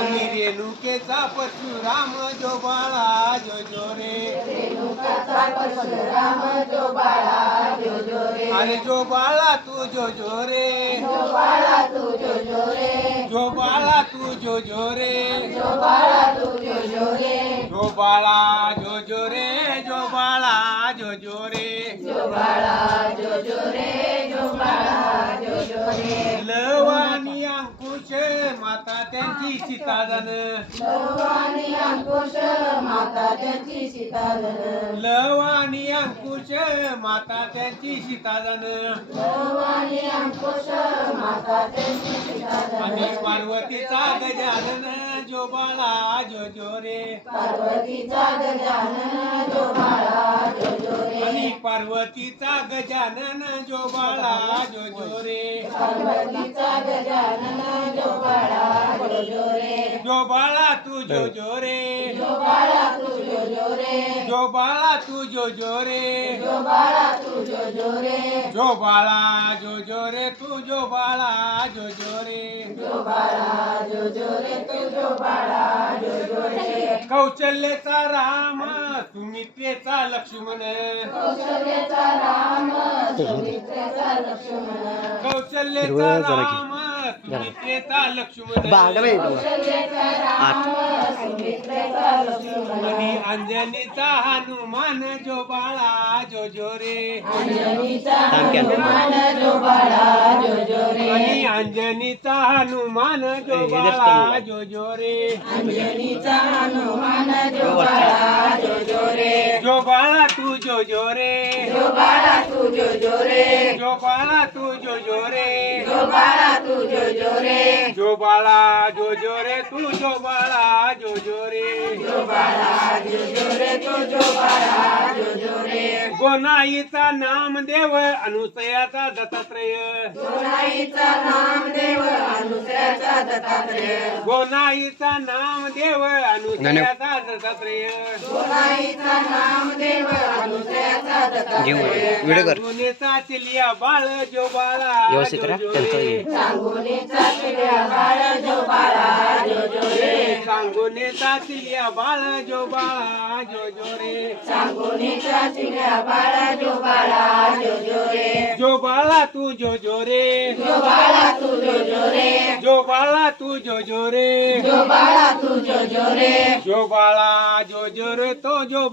आणि रेणुकेचा परशुराम जो बाळा जो जो रे अरे जो बाळा तू जो जो रे जो बाळा तू जो जो रे जो बाळा जो जो रे जो बाळा जो जो रे लवानी अंकुश माता त्यांची सीताजन लवानी अंकुश माता त्यांची सीताजन आणि पार्वतीचा गजानन जो बाळा जो जो रे पार्वतीचा गजानन जो बाळा जो जो रे आणि पार्वतीचा गजानन जो बाळा जो जो रे पार्वतीचा गजानन जो बाळा जो जो रे जो बाळा तू जो जो रे जो बाळा तू जो जो रे जो बाळा तू जो जो रे जो बाळा तू जो जो रे जो बाळा जो जो रे तू जो बाळा जो जो रे जो बाळा जो जो रे तू जो बाळा जो जो रे कौशल्यचा राम सुमित्रेचा लक्ष्मण कौशल्याचा राम सुमित्रेचा लक्ष्मण कौशल्यचा राम सुमित्रेचा लक्ष्मण कौशल्याचा राम सुमित्रेचा लक्ष्मण आणि अंजनीचा हनुमान जो बाळा जो जो रे अंजनीचा हनुमान जो बाळा जो जो रे आणि अंजनीचा हनुमान जो बाळा जो जो रे अंजनीचा हनुमान जो बाळा जो जो रे जो बाळा तू जो जो रे जो बाळा तू जो जो रे जो बाळा तू जो जो रे जो बाळा तू जो जो रे जो बाळा जो जो रे तू जो बाळा जो जो रे जो बाळा जो जो रे तू जो बाळा जो जो रे गोनाईचा नामदेव अनुसयाचा दत्तात्रय गोनाईचा नामदेव अनुसयाचा दत्तात्रय गोनाईचा नामदेव अनुसयाचा दत्तात्रय गोनाईचा नामदेव अनुसयाचा दत्तात्रय सांगोनेचा चिलिया बाळ जो बाळा व्यवस्थित राहा, त्यांचं हे. सांगोनेचा चिलिया बाळ जो बाळा जो जो रे सांगोनेचा चिलिया बाळ जो बाळा जो जो रे सांगोनेचा चिलिया बाळ जो बाळा जो जो रे जो बाळा तू जो जो रे जो बाळा तू जो जो रे जो बाळा तू जो जो रे जो बाळा तू जो जो रे जो बाळा जो जो रे तो जो